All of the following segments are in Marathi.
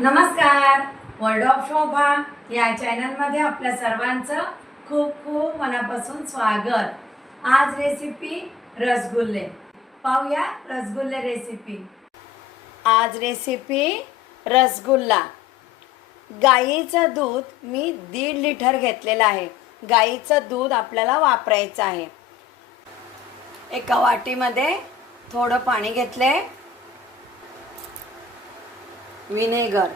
नमस्कार. वर्ल्ड ऑफ शोभा या चॅनलमध्ये आपल्या सर्वांचं खूप खूप मनापासून स्वागत. आज रेसिपी रसगुल्ले. पाहूया रसगुल्ले रेसिपी आज रेसिपी रसगुल्ला. गाईचं दूध मी दीड लिटर घेतलेलं आहे. गाईचं दूध आपल्याला वापरायचं आहे. एका वाटीमध्ये थोडं पाणी घेतले विनेगर.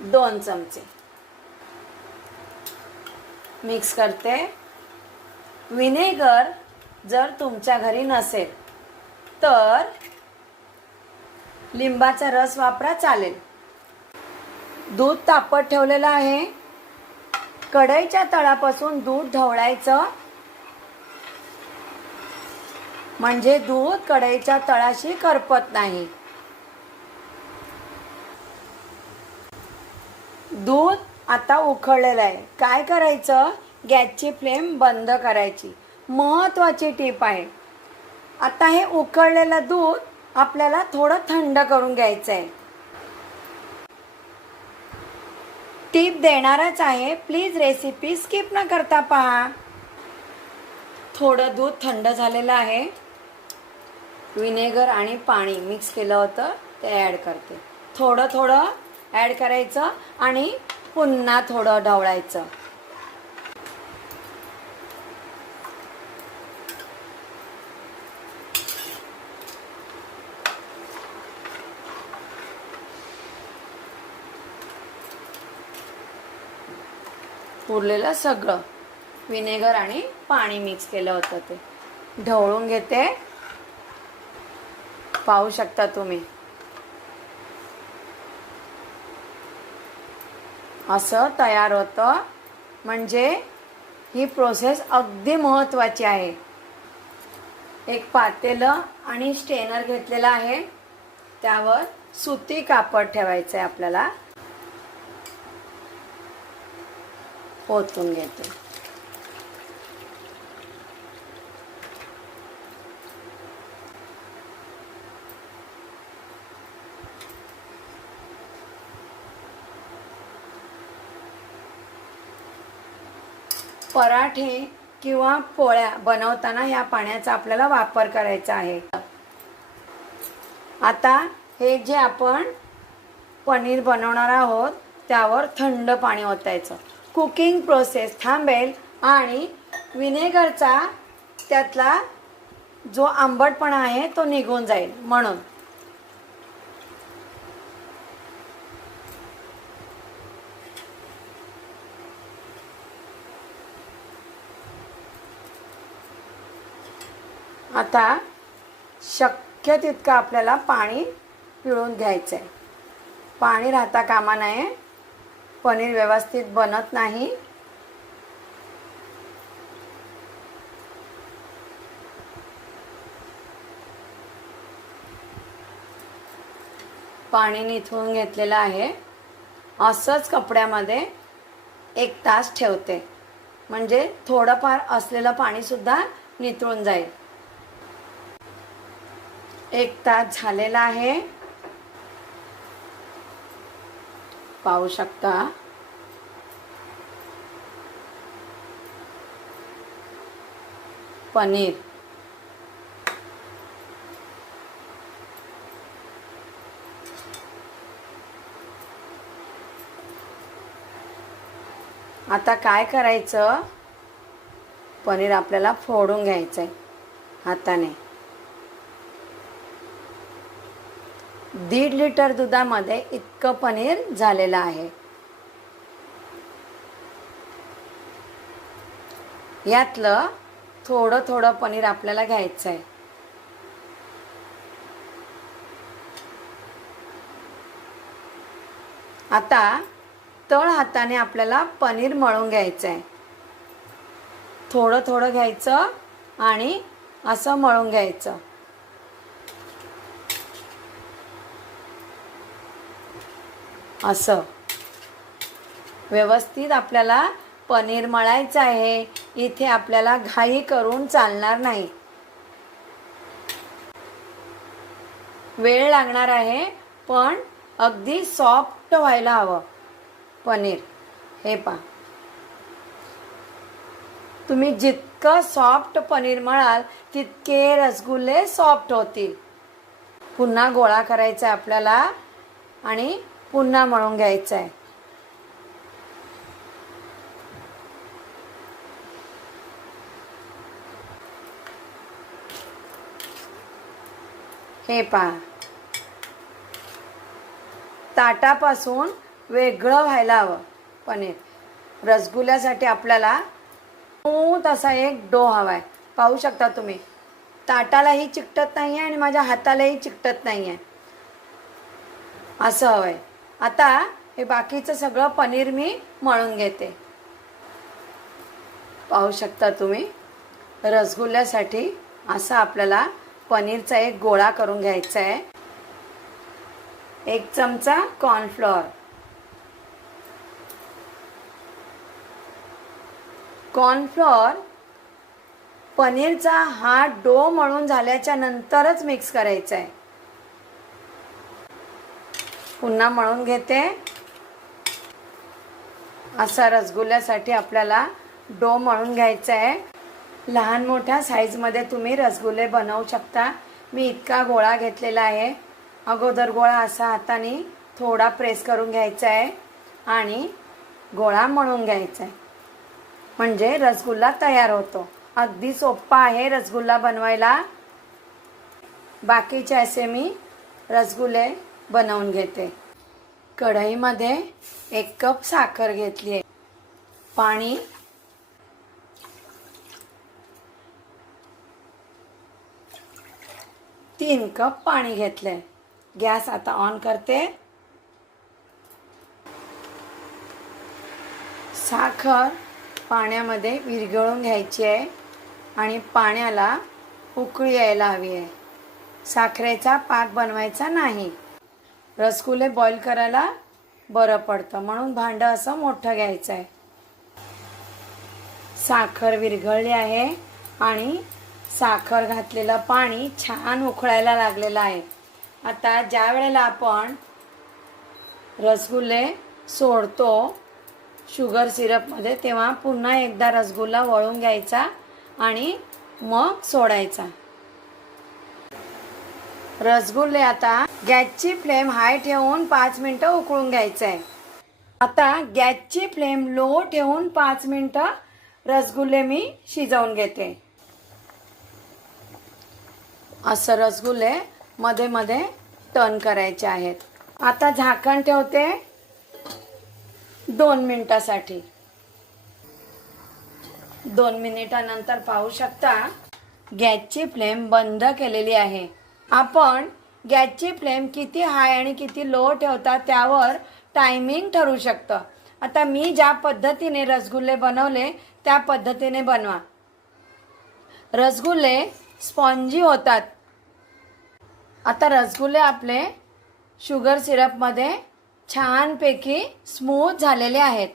दोन चमचे. मिक्स करते. विनेगर जर तुमच्या घरी नसेल तर लिंबाचा रस वापरा चालेल. दूध तापत ठेवलेलं आहे. कढईच्या तळापासून दूध ढवळायचं. म्हणजे दूध कढईच्या तळाशी करपत नाही. दूध आता उकळलेलं आहे. काय करायचं? गॅसची फ्लेम बंद करायची. महत्वाची टीप आहे. आता हे उकळलेलं दूध आपल्याला थोडं थंड करून घ्यायचं आहे टीप देणारच आहे. प्लीज रेसिपी स्किप न करता पहा. थोडं दूध थंड झालेलं आहे. विनेगर आणि पाणी मिक्स केलं होतं ते ॲड करते. थोडं थोडं ॲड करायचं आणि पुन्हा थोडं ढवळायचं. उरलेलं सगळं. विनेगर आणि पाणी मिक्स केलं होतं ते. ढवळून घेते. पाहू शकता तुम्ही. असं तयार होतं. म्हणजे ही प्रोसेस अगदी महत्त्वाची आहे. एक पातेलं आणि स्टेनर घेतलेलं आहे. त्यावर सुती कापड ठेवायचं आहे आपल्याला. ओतून घेते. पराठे किंवा पोळ्या बनवताना या पाण्याचा आपल्याला वापर करायचा आहे. आता हे जे आपण पनीर बनवणार आहोत त्यावर थंड पाणी ओतायचं. कुकिंग प्रोसेस थांबेल आणि विनेगरचा त्यातला जो आंबटपणा आहे तो निघून जाईल म्हणून. आता शक्य तितकं आपल्याला पाणी पिळून घ्यायचं आहे पाणी राहता कामा नये. पनीर व्यवस्थित बनत नाही. पाणी निथळून घेतलेलं आहे. असंच कपड्यामध्ये एक तास ठेवते. म्हणजे थोडंफार असलेलं पाणीसुद्धा निथळून जाईल. एक तास झालेला आहे. पाहू शकता. पनीर. आता काय करायचं? पनीर आपल्याला फोडून घ्यायचं आहे हाताने. दीड लिटर दुधामध्ये इतकं पनीर झालेलं आहे. यातलं थोडं थोडं पनीर आपल्याला घ्यायचं आहे. आता तळ हाताने आपल्याला पनीर मळून घ्यायचं आहे. थोडं थोडं घ्यायचं आणि असं मळून घ्यायचं. असं. व्यवस्थित आपल्याला पनीर मळायचं आहे. इथे आपल्याला घाई करून चालणार नाही. वेळ लागणार आहे पण अगदी सॉफ्ट व्हायला हवं. पनीर. हे पा तुम्ही जितकं सॉफ्ट पनीर मळाल तितके रसगुल्ले सॉफ्ट होतील. पुन्हा गोळा करायचा आहे आपल्याला आणि पुन्हा मळून घ्यायचं आहे हे पहा. ताटापासून वेगळं व्हायला हवं पनीर. रसगुल्ल्यासाठी आपल्याला स्मूथ असा एक डो हवा आहे पाहू शकता तुम्ही. ताटालाही चिकटत नाही आहे आणि माझ्या हातालाही चिकटत नाही आहे असं हवं आहे आता हे बाकीचं सगळं पनीर मी मळून घेते. पाहू शकता तुम्ही रसगुल्ल्यासाठी असं आपल्याला पनीरचा एक गोळा करून घ्यायचा आहे. एक चमचा कॉर्नफ्लॉवर कॉर्नफ्लॉवर पनीरचा हा डो मळून झाल्याच्या नंतरच मिक्स करायचा आहे. पुन्हा मळून घेते. असा रसगुल्ल्यासाठी आपल्याला डो मळून घ्यायचा आहे. लहान मोठ्या साईजमध्ये तुम्ही रसगुल्ले बनवू शकता. मी इतका गोळा घेतलेला आहे. अगोदर गोळा असा हाताने थोडा प्रेस करून घ्यायचा आहे आणि गोळा मळून घ्यायचा आहे. म्हणजे रसगुल्ला तयार होतो. अगदी सोप्पा आहे रसगुल्ला बनवायला. बाकीचे असे मी रसगुल्ले बनवून घेते. कढईमध्ये एक कप साखर घेतली आहे. पाणी. तीन कप पाणी घेतलंय. गॅस आता ऑन करते. साखर पाण्यामध्ये विरघळून घ्यायची आहे आणि पाण्याला उकळी यायला हवी आहे. साखरेचा पाक बनवायचा नाही. रसगुल्ले बॉईल करायला बरं पडतं. म्हणून भांडं असं मोठं घ्यायचं आहे साखर विरघळली आहे आणि साखर घातलेलं पाणी छान उकळायला लागलेलं आहे. आता ज्या वेळेला आपण रसगुल्ले सोडतो शुगर सिरपमध्ये तेव्हा पुन्हा एकदा रसगुल्ला वळून घ्यायचा आणि मग सोडायचा. रसगुल्ले आता गॅसची फ्लेम हाय ठेवून पाच मिनटं उकळून घ्यायचं आहे आता गॅसची फ्लेम लो ठेवून पाच मिनटं रसगुल्ले मी शिजवून घेते. असं रसगुल्ले मध्ये मध्ये टर्न करायचे आहेत. आता झाकण ठेवते दोन मिनिटासाठी. दोन मिनिटानंतर पाहू शकता गॅसची फ्लेम बंद केलेली आहे. आपण गॅसची फ्लेम किती हाय आणि किती लो ठेवता त्यावर टायमिंग ठरू शकतं. आता मी ज्या पद्धतीने रसगुल्ले बनवले त्या पद्धतीने बनवा. रसगुल्ले स्पॉन्जी होतात. आता रसगुल्ले आपले शुगर सिरपमध्ये छानपैकी स्मूथ झालेले आहेत.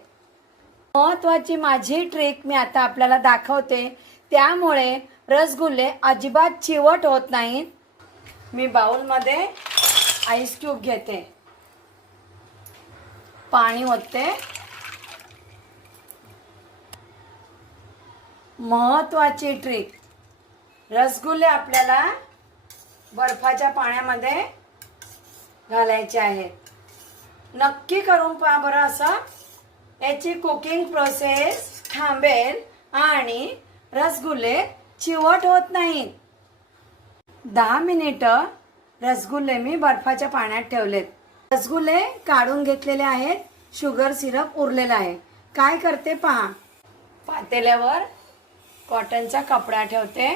महत्त्वाची माझी ट्रिक मी आता आपल्याला दाखवते. त्यामुळे रसगुल्ले अजिबात चिवट होत नाहीत. मी बाउलमध्ये आईस क्यूब घेते. पाणी ओतते. महत्वाची ट्रिक रसगुल्ले आपल्याला बर्फाच्या पाण्यामध्ये घालायचे आहेत. नक्की करून पहा बरं असं. याची कुकिंग प्रोसेस थांबेल आणि रसगुल्ले चिवट होत नाहीत. दहा मिनिटं रसगुल्ले मी बर्फाच्या पाण्यात ठेवलेत. रसगुल्ले काढून घेतलेले आहेत शुगर सिरप उरलेला आहे. काय करते पहा. पातेल्यावर कॉटनचा कपडा ठेवते.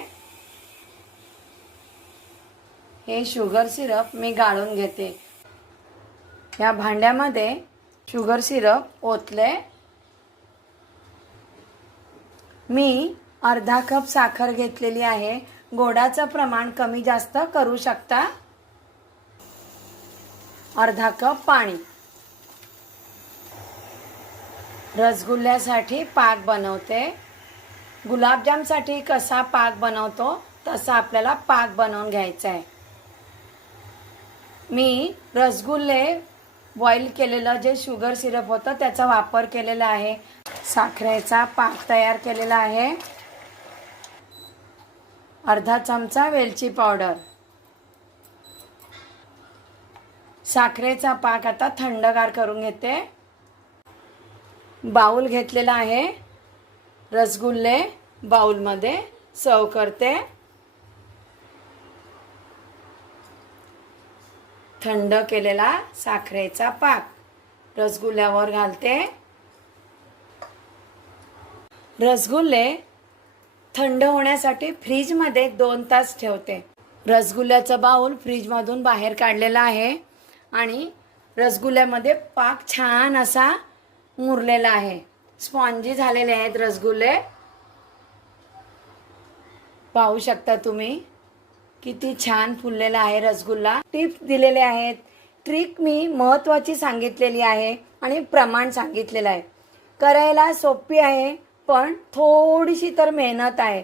हे शुगर सिरप मी गाळून घेते. या भांड्यामध्ये शुगर सिरप ओतले. मी अर्धा कप साखर घेतलेली आहे. गोडाचं प्रमाण कमी जास्त करू शकता. अर्धा कप पाणी. रसगुल्ल्यासाठी पाक बनवते. गुलाबजामसाठी कसा पाक बनवतो तसा आपल्याला पाक बनवून घ्यायचा आहे. मी रसगुल्ले बॉईल केलेलं जे शुगर सिरप होतं त्याचा वापर केलेला आहे. साखरेचा पाक तयार केलेला आहे. अर्धा चमचा वेलची पावडर. साखरेचा पाक आता थंडगार करून घेते. बाऊल घेतलेला आहे. रसगुल्ले बाऊलमध्ये सर्व करते. थंड केलेला साखरेचा पाक रसगुल्ल्यावर घालते. रसगुल्ले थंड होण्यासाठी फ्रीजमध्ये दोन तास ठेवते. रसगुल्ल्याचं बाऊल फ्रीजमधून बाहेर काढलेला आहे आणि रसगुल्ल्यामध्ये पाक छान असा मुरलेला आहे. स्पॉन्जी झालेले आहेत रसगुल्ले. पाहू शकता तुम्ही किती छान फुललेला आहे रसगुल्ला. टिप्स दिलेले आहेत. ट्रिक मी महत्त्वाची सांगितलेली आहे आणि प्रमाण सांगितलेलं आहे. करायला सोपी आहे. पण थोडीशी तर मेहनत आहे.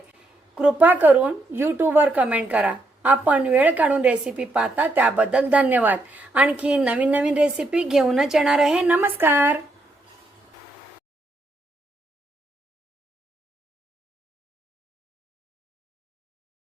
कृपा करून यूट्यूबवर कमेंट करा. आपण वेळ काढून रेसिपी पाहता त्याबद्दल धन्यवाद. आणखी नवीन नवीन रेसिपी घेऊनच येणार आहे. नमस्कार!